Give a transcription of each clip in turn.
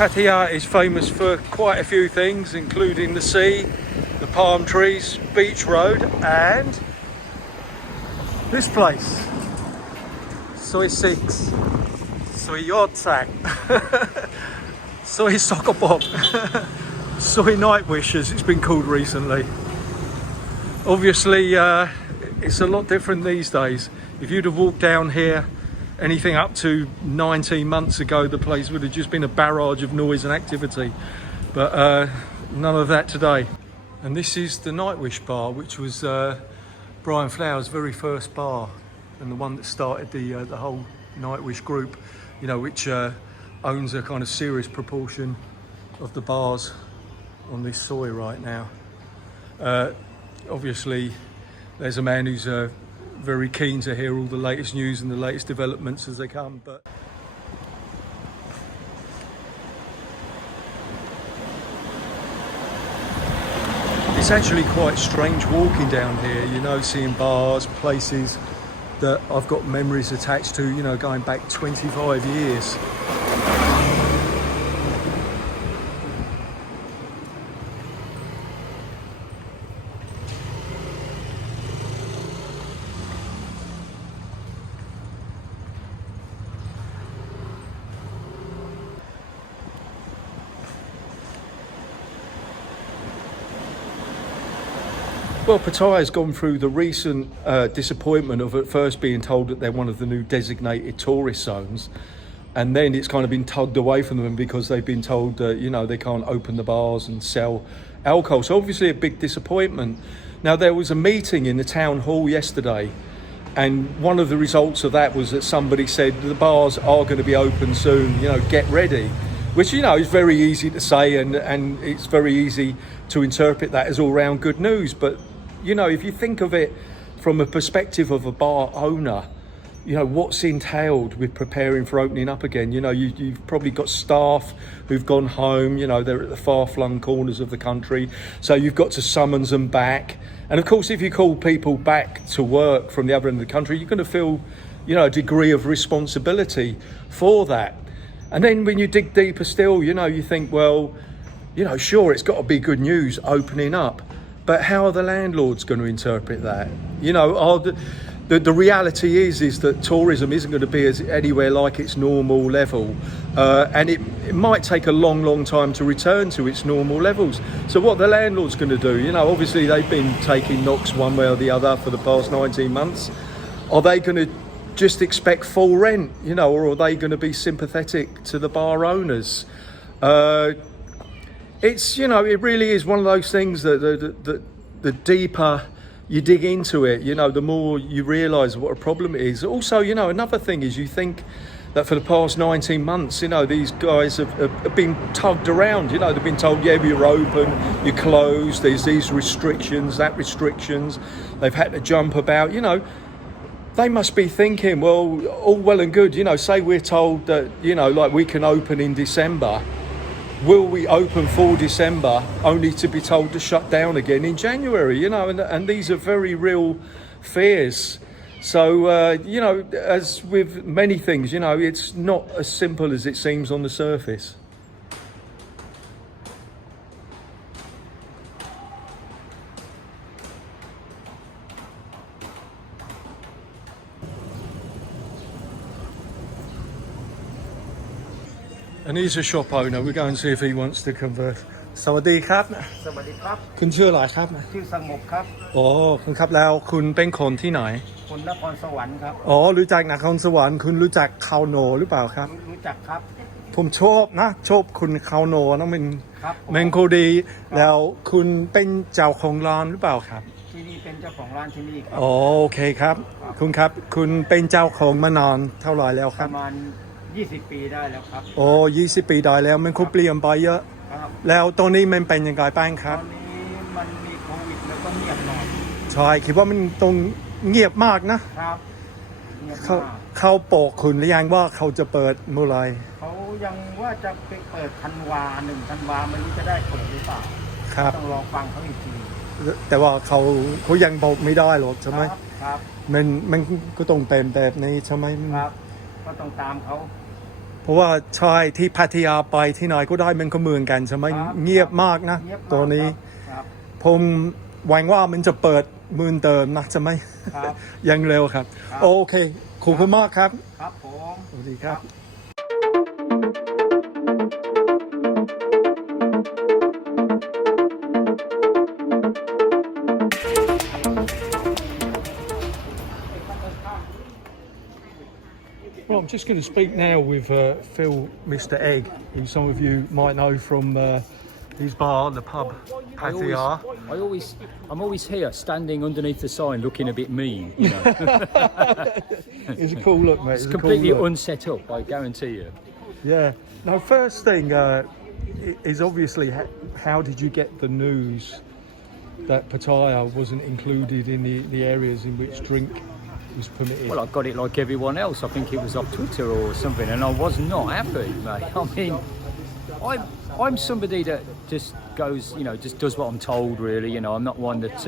Pattaya is famous for quite a few things, including the sea, the palm trees, beach road, and this place, Soy 6, Soy Yodsak, Soy Sokopop, Soy Nightwish as it's been called recently. Obviously it's a lot different these days. If you'd have walked down here anything up to 19 months ago, the place would have just been a barrage of noise and activity, but none of that today. And this is the Nightwish bar, which was Brian Flower's very first bar and the one that started the whole Nightwish group, you know, which owns a kind of serious proportion of the bars on this soy right now. Obviously there's a man who's very keen to hear all the latest news and the latest developments as they come, but it's actually quite strange walking down here, you know, seeing bars, places that I've got memories attached to, you know, going back 25 years. Well, Pattaya has gone through the recent disappointment of at first being told that they're one of the new designated tourist zones, and then it's kind of been tugged away from them because they've been told that, you know, they can't open the bars and sell alcohol. So obviously a big disappointment. Now, there was a meeting in the town hall yesterday, and one of the results of that was that somebody said the bars are going to be open soon, you know, get ready. Which, you know, is very easy to say, and it's very easy to interpret that as all round good news. But, you know, if you think of it from a perspective of a bar owner, you know, what's entailed with preparing for opening up again. You know, you've probably got staff who've gone home, you know, they're at the far-flung corners of the country. So you've got to summons them back. And of course, if you call people back to work from the other end of the country, you're going to feel, you know, a degree of responsibility for that. And then when you dig deeper still, you know, you think, well, you know, sure, it's got to be good news opening up, but how are the landlords going to interpret that? You know, the reality is that tourism isn't going to be anywhere like its normal level, and it might take a long time to return to its normal levels. So what are the landlords going to do? You know, obviously they've been taking knocks one way or the other for the past 19 months. Are they going to just expect full rent, you know, or are they going to be sympathetic to the bar owners? It's, you know, it really is one of those things that the deeper you dig into it, you know, the more you realise what a problem it is. Also, you know, another thing is you think that for the past 19 months, you know, these guys have been tugged around, you know, they've been told, yeah, you're open, you're closed, there's these restrictions, that restrictions, they've had to jump about, you know. They must be thinking, well, all well and good, you know, say we're told that, you know, like we can open in December. Will we open for December only to be told to shut down again in January, you know, and these are very real fears. So, you know, as with many things, you know, it's not as simple as it seems on the surface. And he's a shop owner. We'll go and see if he wants to converse. สวัสดีครับ สวัสดีครับ คุณชื่ออะไรครับ ชื่อสงบครับ อ๋อคุณครับแล้วคุณเป็นคนที่ไหน คนนครสวรรค์ครับ อ๋อรู้จักนครสวรรค์คุณรู้จักคาวโนหรือเปล่าครับ รู้จักครับ ผมชอบนะชอบคุณคาวโนต้องเป็น ครับ เมนโคดีแล้วคุณเป็นเจ้าของร้านหรือเปล่าครับ ที่นี่เป็นเจ้าของร้านที่นี่ครับ อ๋อโอเคครับคุณครับคุณเป็นเจ้าของมานานเท่าไหร่แล้วค ป รับ ระมาณ20 ปีได้แล้วครับ โอ้20 ปีได้แล้วมันคงเปลี่ยนไปเยอะ ครับ แล้วตอนนี้มันเป็นยังไงบ้างค ต รั อบ นนี้มันมีโควิดแล้วก็เงียบหน่อย ใช่คิดว่ามันตรงเงียบมากนะครับ เงียบ เขา มาก เขาบอกคุณหรือยังว่าเขาจะเปิดเมื่อไหร่ เขายังว่าจะไปเปิด1 ธันวาไม่รู้จะได้เปิดหรือเปล่า ครับ ต้องรอฟังเขาอีกที แต่ว่าเขายังบอกไม่ได้หรอกใช่ไหม ครับ มันก็ต้องเป็นแบบนี้ใช่ไหม ครับก็ต้องตามเขา เพราะว่าชายที่พัทยาไปที่ไหนก็ได้มันก็เหมือนกันใช่ไหม ครับ เงียบมากนะ เงียบมาก ตัวนี้ ครับ ผมหวังว่ามันจะเปิดเหมือนเดิมนะใช่ไหม ครับ ยังเร็วครับ ครับ โอเคขอบคุณมากครับ ครับผม สวัสดีครับ Well, I'm just going to speak now with Phil, Mr.Egg, who some of you might know from his bar, the Pub Pattaya. I'm always here, standing underneath the sign, looking a bit mean. You know, It's a cool look, mate. it's a completely cool look. unset up. I guarantee you. Yeah. Now, first thing is obviously how did you get the news that Pattaya wasn't included in the areas in which drink was permitted? Well, I got it like everyone else. I think it was off Twitter or something, and I was not happy, mate. I mean, I'm somebody that just goes, you know, just does what I'm told. Really, you know, I'm not one that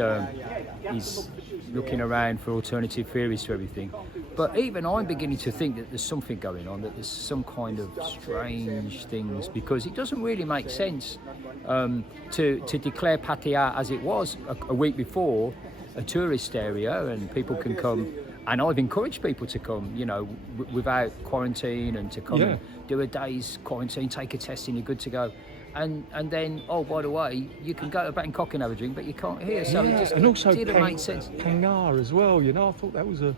is looking around for alternative theories to everything. But even I'm beginning to think that there's something going on, that there's some kind of strange things, because it doesn't really make sense to declare Pattaya as it was a week before a tourist area, and people can come. And I've encouraged people to come, you know, without quarantine, and to come and do a day's quarantine, take a test, and you're good to go. And then, oh, by the way, you can go to Bangkok and have a drink, but you can't here. So it just and also didn't make sense. Pengar as well. You know, I thought that was a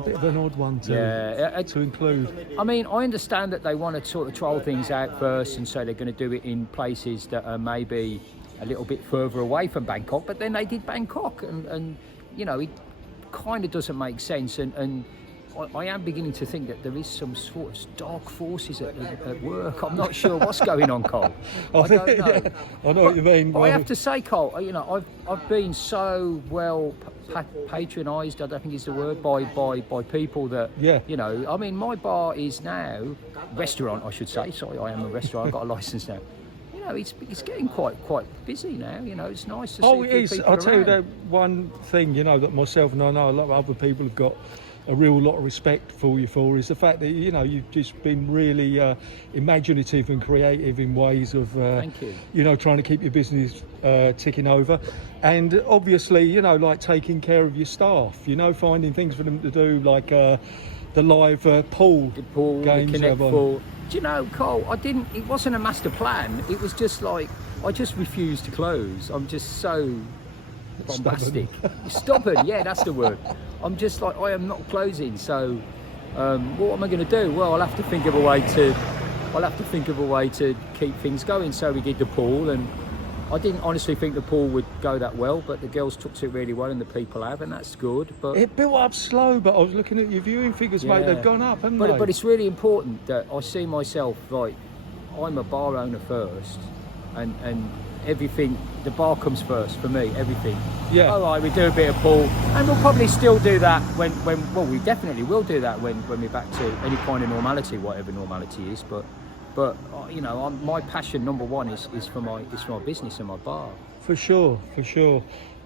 bit of an odd one to include. I mean, I understand that they want to sort of trial things out first, and so they're going to do it in places that are maybe a little bit further away from Bangkok. But then they did Bangkok, and you know, it kind of doesn't make sense. And I am beginning to think that there is some sort of dark forces at work. I'm not sure what's going on, Karl. I don't know. Yeah, I know what you mean. But I have to say, Karl, you know, I've been so well patronised, I don't think is the word, by people that, you know, I mean, my bar is now, restaurant I should say, sorry, I am a restaurant, I've got a licence now. You know, it's getting quite busy now, you know, it's nice to see it is. people I'll tell you around. that one thing, you know, that myself and I know a lot of other people have got a real lot of respect for you for is the fact that, you know, you've just been really imaginative and creative in ways of, Thank you. you know, trying to keep your business ticking over. And obviously, you know, like taking care of your staff, you know, finding things for them to do, like the live pool games. The Connect Pool. Do you know, Karl, it wasn't a master plan. It was just like, I just refused to close. I'm just so bombastic. Stubborn, yeah, that's the word. I'm just like, I am not closing. So what am I going to do? Well, I'll have to think of a way to keep things going. So we did the pool, and I didn't honestly think the pool would go that well, but the girls took to it really well, and the people have, and that's good. But it built up slow, but I was looking at your viewing figures, mate, they've gone up, haven't they? But it's really important that I see myself like I'm a bar owner first, and everything, the bar comes first for me, everything. Yeah. All right, we do a bit of pool, and we'll probably still do that when well, we definitely will do that when we're back to any kind of normality, whatever normality is. But you know, my passion number one is for my business and my bar. For sure.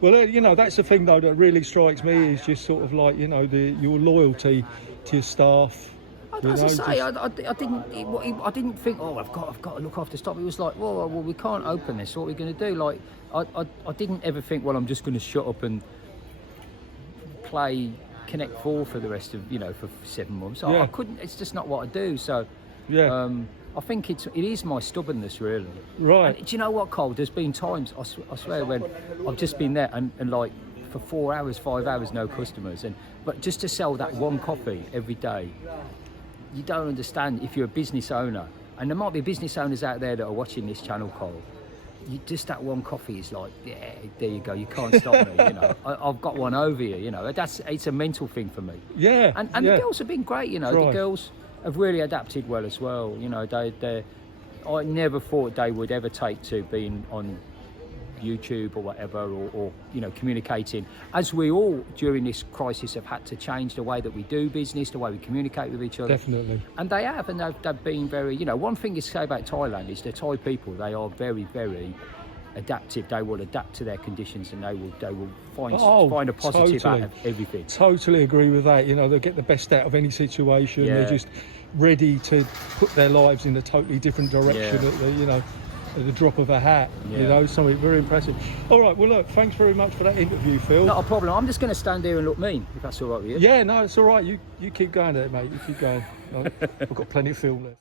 Well, you know, that's the thing though that really strikes me is just sort of like, you know, your loyalty to your staff. As I say, I didn't think, oh, I've got to look after stuff. It was like, well, we can't open this. What are we going to do? Like, I didn't ever think, well, I'm just going to shut up and play Connect 4 for the rest of, you know, for 7 months. I couldn't. It's just not what I do. So, I think it is my stubbornness, really. Right. And do you know what, Karl? There's been times, I swear, when I've just been there and like for 4 hours, 5 hours, no customers, but just to sell that one coffee every day. You don't understand if you're a business owner, and there might be business owners out there that are watching this channel, Karl. Just that one coffee is like, yeah, there you go. You can't stop me. You know, I've got one over you. You know, it's a mental thing for me. Yeah. And the girls have been great. You know, the girls have really adapted well as well. You know, I never thought they would ever take to being on YouTube or whatever, or you know, communicating, as we all during this crisis have had to change the way that we do business, the way we communicate with each other. Definitely. And they have, and they've been very, you know, one thing to say about Thailand is the Thai people, they are very, very adaptive. They will adapt to their conditions, and they will find a positive totally. out of everything. Totally agree with that. You know, they'll get the best out of any situation. Yeah. They're just ready to put their lives in a totally different direction at the drop of a hat. Yeah. You know, something very impressive. All right, well look, thanks very much for that interview, Phil. Not a problem. I'm just going to stand here and look mean, if that's all right with you. Yeah, no, it's all right. You keep going there, mate. You keep going. I've got plenty of film left.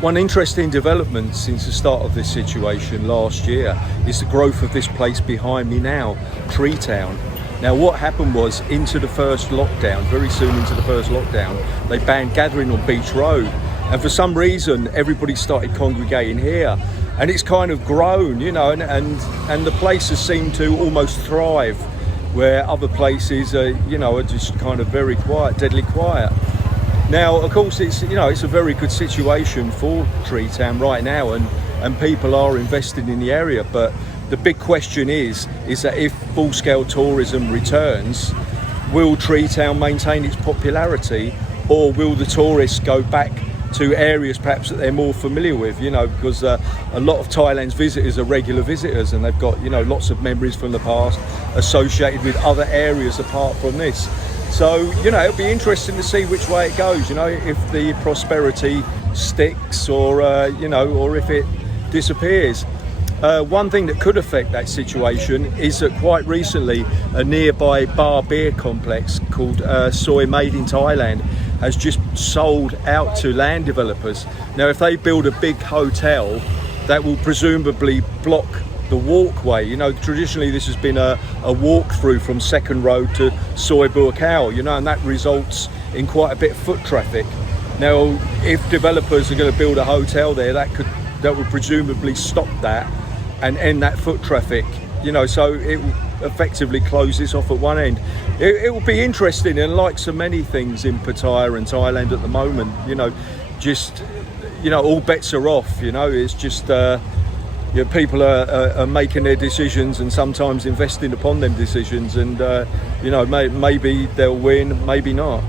One interesting development since the start of this situation last year is the growth of this place behind me now, Tree Town. Now what happened was, into the first lockdown, very soon into the first lockdown, they banned gathering on Beach Road. And for some reason, everybody started congregating here. And it's kind of grown, you know, and the place has seemed to almost thrive, where other places are, you know, are just kind of very quiet, deadly quiet. Now, of course, it's a very good situation for Tree Town right now, and people are investing in the area. But the big question is that if full-scale tourism returns, will Tree Town maintain its popularity, or will the tourists go back to areas perhaps that they're more familiar with? You know, because a lot of Thailand's visitors are regular visitors, and they've got, you know, lots of memories from the past associated with other areas apart from this. So, you know, it'll be interesting to see which way it goes, you know, if the prosperity sticks or, or if it disappears. One thing that could affect that situation is that quite recently a nearby bar beer complex called Soy Made in Thailand has just sold out to land developers. Now, if they build a big hotel, that will presumably block the walkway. You know, traditionally this has been a walk-through from Second Road to Soy Buakau, you know, and that results in quite a bit of foot traffic. Now, if developers are going to build a hotel there, that would presumably stop that and end that foot traffic, you know, so it will effectively close this off at one end. It will be interesting, and like so many things in Pattaya and Thailand at the moment, you know, just, you know, all bets are off, you know, it's just people are making their decisions and sometimes investing upon them decisions, and you know, maybe they'll win, maybe not.